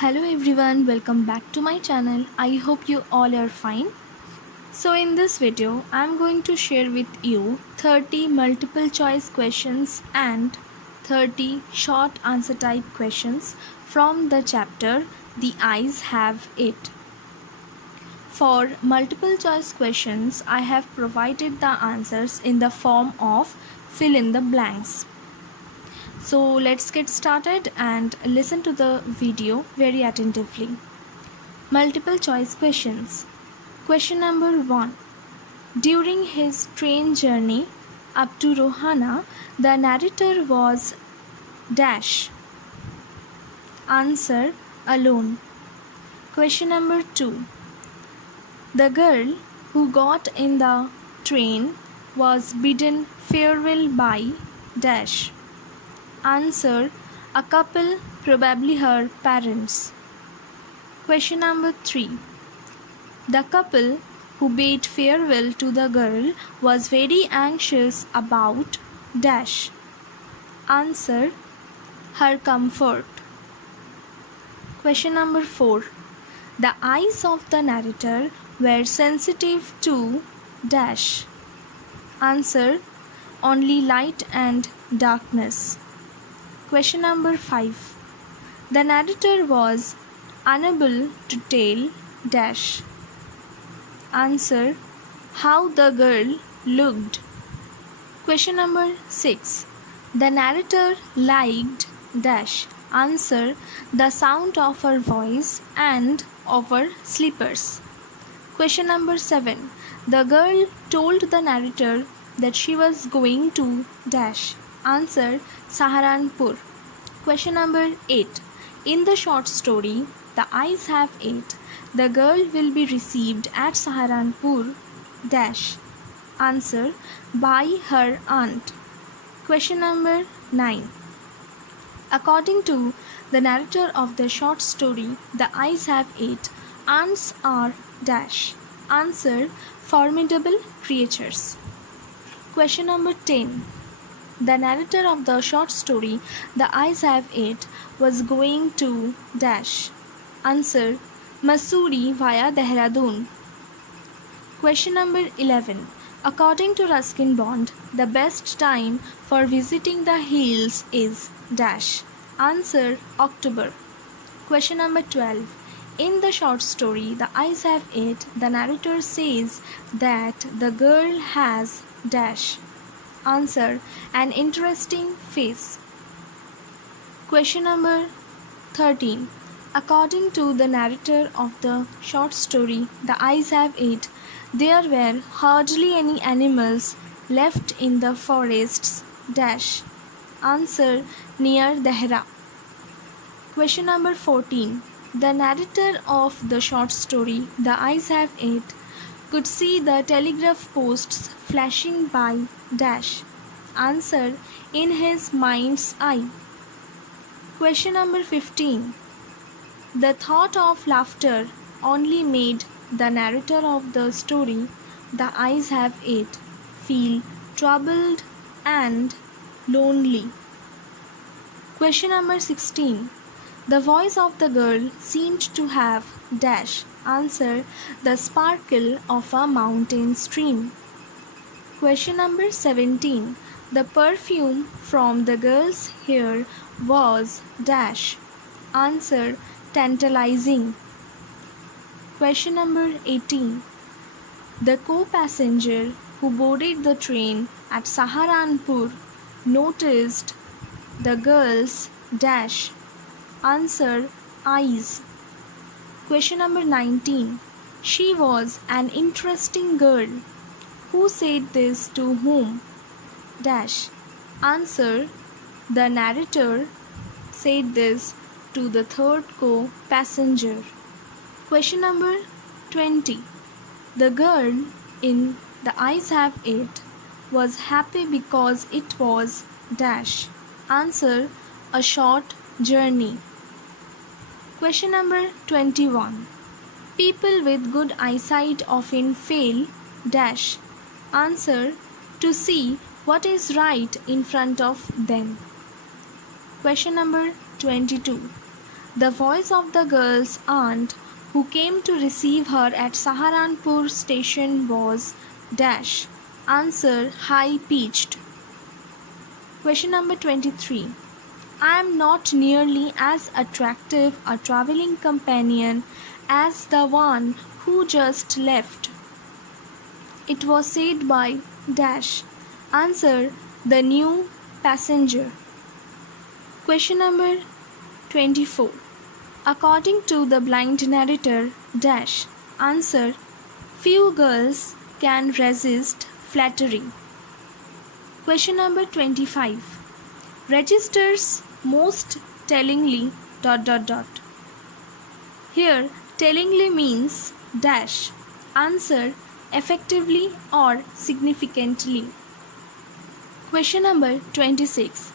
Hello everyone, welcome back to my channel. I hope you all are fine. So in this video, I'm going to share with you 30 multiple choice questions and 30 short answer type questions from the chapter The Eyes Have It. For multiple choice questions, I have provided the answers in the form of fill in the blanks. So let's get started and listen to the video very attentively. Multiple choice questions. Question number 1. During his train journey up to Rohana, the narrator was dash. Answer alone. Question number 2. The girl who got in the train was bidden farewell by dash. Answer a couple, probably her parents. Question number 3. The couple who bade farewell to the girl was very anxious about dash. Answer her comfort. Question number 4. The eyes of the narrator were sensitive to dash. Answer only light and darkness. Question number 5. The narrator was unable to tell dash. Answer how the girl looked. Question number 6. The narrator liked dash. Answer the sound of her voice and of her slippers. Question number 7. The girl told the narrator that she was going to dash. Answer Saharanpur. Question number 8. In the short story The Eyes Have It, the girl will be received at Saharanpur dash. Answer by her aunt. Question number 9. According to the narrator of the short story The Eyes Have It, aunts are dash. Answer formidable creatures. Question number 10. The narrator of the short story The Eyes Have It was going to dash. Answer Mussoorie via Dehradun. Question number 11. According to Ruskin Bond, the best time for visiting the hills is dash. Answer October. Question number 12. In the short story The Eyes Have It, the narrator says that the girl has dash. Answer an interesting face. Question number 13. According to the narrator of the short story The Eyes Have It, there were hardly any animals left in the forests dash. Answer near Dehra. Question number 14. The narrator of the short story The Eyes Have It could see the telegraph posts flashing by dash. Answer in his mind's eye. Question number 15. The thought of laughter only made the narrator of the story The Eyes Have It feel troubled and lonely. Question number 16. The voice of the girl seemed to have dash. Answer the sparkle of a mountain stream. Question number 17. The perfume from the girl's hair was dash. Answer tantalizing. Question number 18. The co-passenger who boarded the train at Saharanpur noticed the girl's dash. Answer eyes. Question number 19. She was an interesting girl. Who said this to whom? Dash. Answer the narrator said this to the third co-passenger. Question number 20. The girl in The Eyes Have It was happy because it was dash. Answer a short journey. Question number 21. People with good eyesight often fail dash. Answer to see what is right in front of them. Question number 22. The voice of the girl's aunt who came to receive her at Saharanpur station was dash. Answer high pitched. Question number 23. I am not nearly as attractive a travelling companion as the one who just left. It was said by dash. Answer the new passenger. Question number 24. According to the blind narrator dash. Answer few girls can resist flattery. Question number 25. Registers most tellingly ... Here tellingly means dash. Answer effectively or significantly. Question number 26.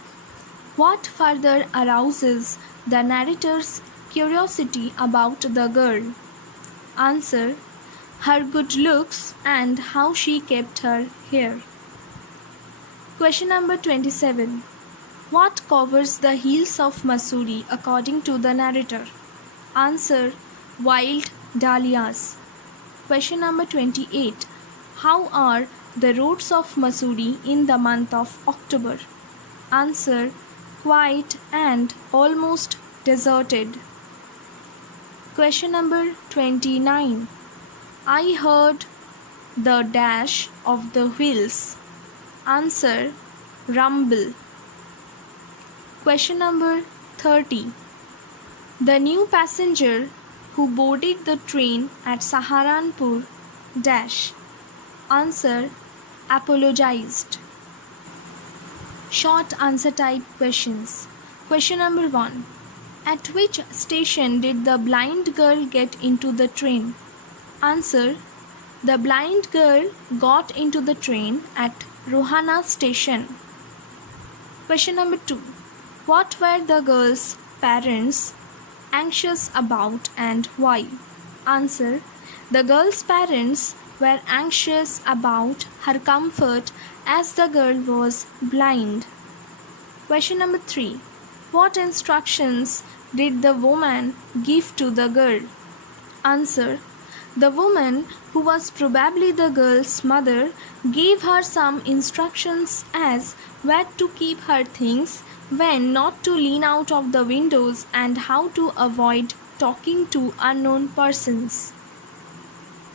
What further arouses the narrator's curiosity about the girl? Answer her good looks and how she kept her hair. Question number 27. What covers the hills of Mussoorie according to the narrator? Answer wild dahlias. Question number 28. How are the roads of Mussoorie in the month of October? Answer quiet and almost deserted. Question number 29. I heard the dash of the wheels. Answer rumble. Question number 30. The new passenger who boarded the train at Saharanpur dash. Answer apologized. Short answer type questions. Question number 1. At which station did the blind girl get into the train? Answer the blind girl got into the train at Rohana station. Question number 2. What were the girl's parents anxious about and why? Answer the girl's parents were anxious about her comfort as the girl was blind. Question number 3. What instructions did the woman give to the girl? Answer the woman, who was probably the girl's mother, gave her some instructions as where to keep her things, when not to lean out of the windows, and how to avoid talking to unknown persons.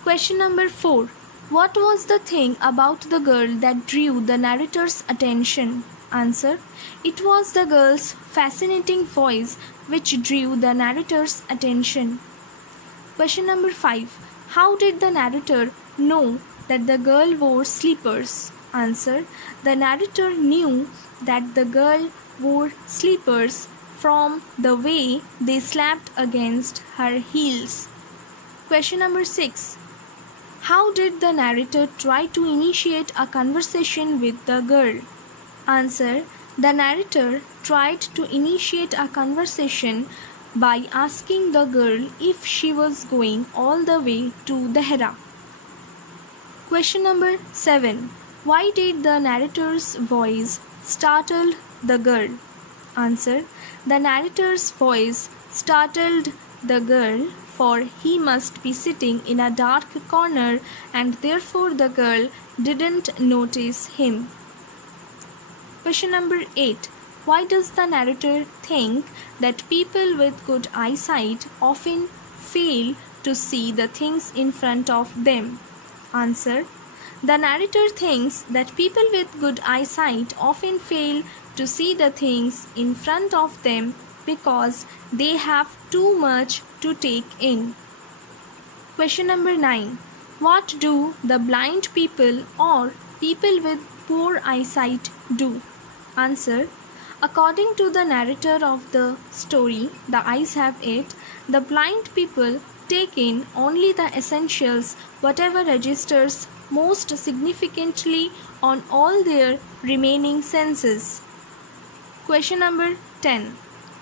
Question number 4. What was the thing about the girl that drew the narrator's attention? Answer. It was the girl's fascinating voice which drew the narrator's attention. Question number 5. How did the narrator know that the girl wore slippers? Answer. The narrator knew that the girl wore slippers from the way they slapped against her heels. Question number 6. How did the narrator try to initiate a conversation with the girl? Answer. The narrator tried to initiate a conversation by asking the girl if she was going all the way to Dehra. Question number 7. Why did the narrator's voice startle the girl? Answer. The narrator's voice startled the girl, for he must be sitting in a dark corner and therefore the girl didn't notice him. Question number 8. Why does the narrator think that people with good eyesight often fail to see the things in front of them? Answer. The narrator thinks that people with good eyesight often fail to see the things in front of them because they have too much to take in. Question number 9. What do the blind people or people with poor eyesight do? Answer. According to the narrator of the story, The Eyes Have It, the blind people take in only the essentials, whatever registers most significantly on all their remaining senses. Question number 10.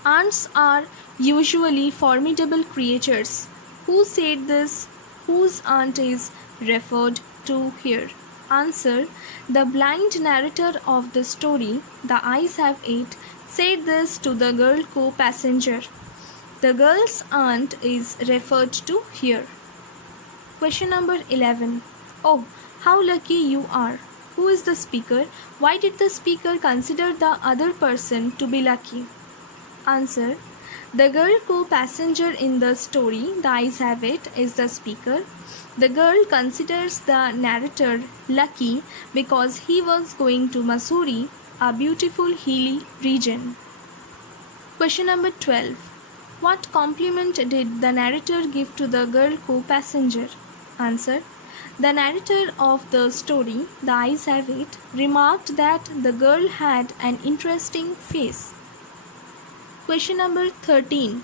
Ants are usually formidable creatures. Who said this? Whose aunt is referred to here? Answer. The blind narrator of the story, The Eyes Have It, said this to the girl co-passenger. the girl's aunt is referred to here. Question number 11. Oh, how lucky you are. Who is the speaker? Why did the speaker consider the other person to be lucky? Answer. The girl co-passenger in the story, The Eyes Have It, is the speaker. The girl considers the narrator lucky because he was going to Mussoorie, a beautiful hilly region. Question number 12. What compliment did the narrator give to the girl co-passenger? Answer. The narrator of the story, The Eyes Have It, remarked that the girl had an interesting face. Question number 13.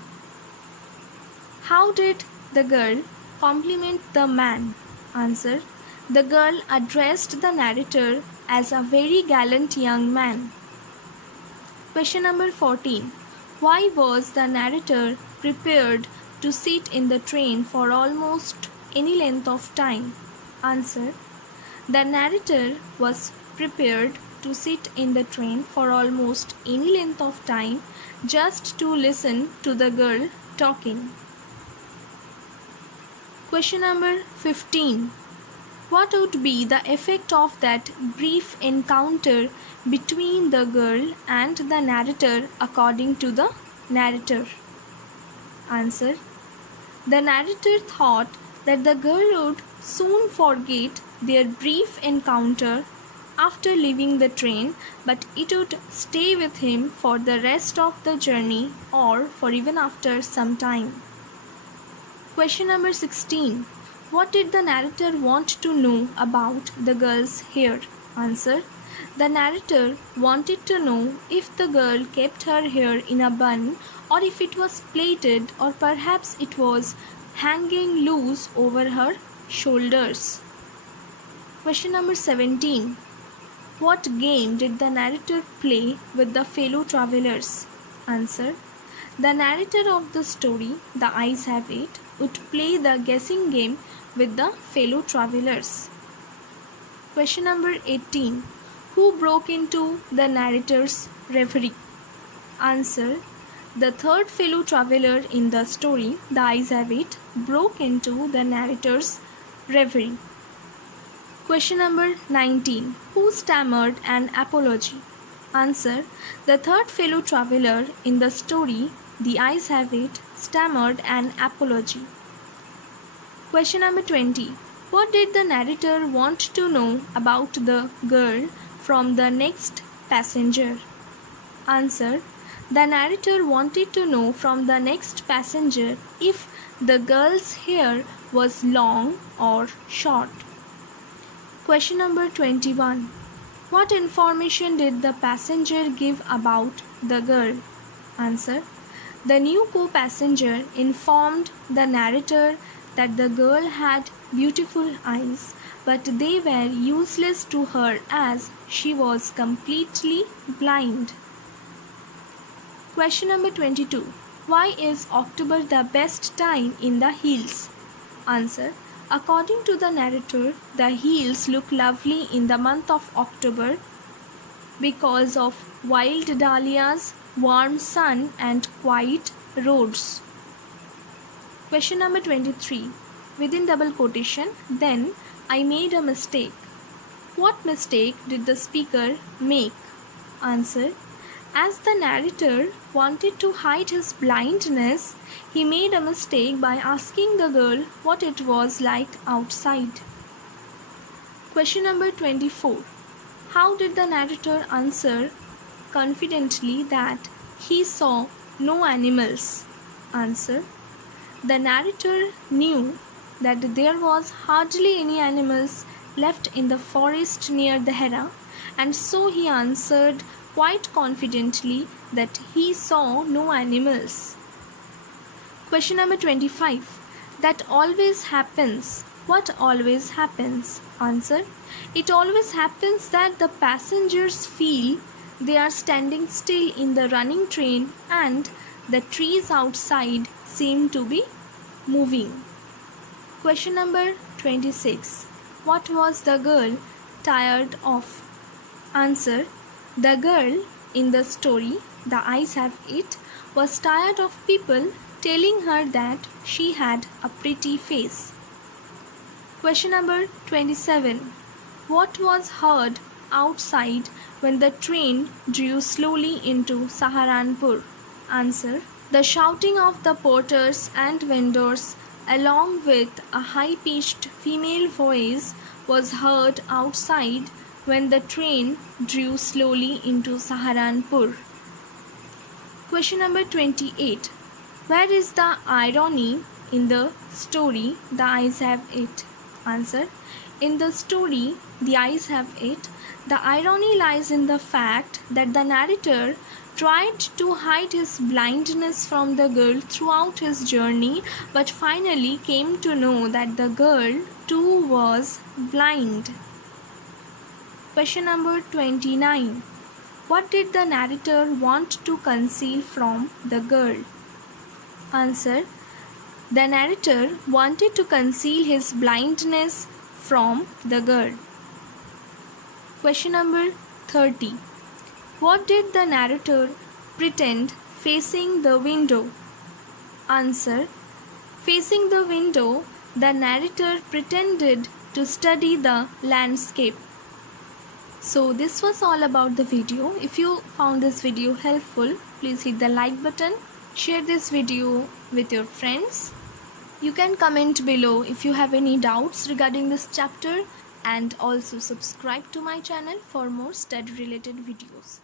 How did the girl compliment the man? Answer. The girl addressed the narrator as a very gallant young man. Question number 14. Why was the narrator prepared to sit in the train for almost any length of time? Answer. The narrator was prepared to sit in the train for almost any length of time just to listen to the girl talking. Question number 15. What would be the effect of that brief encounter between the girl and the narrator according to the narrator? Answer. The narrator thought that the girl would soon forget their brief encounter after leaving the train, but it would stay with him for the rest of the journey or for even after some time. Question number 16. What did the narrator want to know about the girl's hair? Answer. The narrator wanted to know if the girl kept her hair in a bun or if it was plaited or perhaps it was hanging loose over her shoulders. Question number 17. What game did the narrator play with the fellow travelers? Answer. The narrator of the story, The Eyes Have It, would play the guessing game with the fellow travelers. Question number 18. Who broke into the narrator's reverie? Answer. The third fellow traveler in the story, The Eyes Have It, broke into the narrator's reverie. Question number 19. Who stammered an apology? Answer. The third fellow traveler in the story, The Eyes Have It, stammered an apology. Question number 20. What did the narrator want to know about the girl from the next passenger? Answer. The narrator wanted to know from the next passenger if the girl's hair was long or short. Question number 21. What information did the passenger give about the girl? Answer. The new co-passenger informed the narrator that the girl had beautiful eyes, but they were useless to her as she was completely blind. Question number 22. Why is October the best time in the hills? Answer. According to the narrator, the hills look lovely in the month of October because of wild dahlias, warm sun and quiet roads. Question number 23. Within double quotation, then I made a mistake. What mistake did the speaker make? Answer. As the narrator wanted to hide his blindness, he made a mistake by asking the girl what it was like outside. Question number 24. How did the narrator answer confidently that he saw no animals? Answer. The narrator knew that there was hardly any animals left in the forest near the Hera, and so he answered quite confidently that he saw no animals. Question number 25. That always happens. What always happens? Answer. It always happens that the passengers feel they are standing still in the running train and the trees outside seem to be moving. Question number 26. What was the girl tired of? Answer. The girl in the story, The Eyes Have It, was tired of people telling her that she had a pretty face. Question number 27. What was heard outside when the train drew slowly into Saharanpur? Answer. The shouting of the porters and vendors, along with a high-pitched female voice, was heard outside when the train drew slowly into Saharanpur. Question number 28. Where is the irony in the story The Eyes Have It? Answer. In the story The Eyes Have It, the irony lies in the fact that the narrator tried to hide his blindness from the girl throughout his journey, but finally came to know that the girl too was blind. Question number 29. What did the narrator want to conceal from the girl? Answer. The narrator wanted to conceal his blindness from the girl. Question number 30. What did the narrator pretend facing the window? Answer. Facing the window, the narrator pretended to study the landscape. So this was all about the video. If you found this video helpful, please hit the like button. Share this video with your friends. You can comment below if you have any doubts regarding this chapter, and also subscribe to my channel for more study related videos.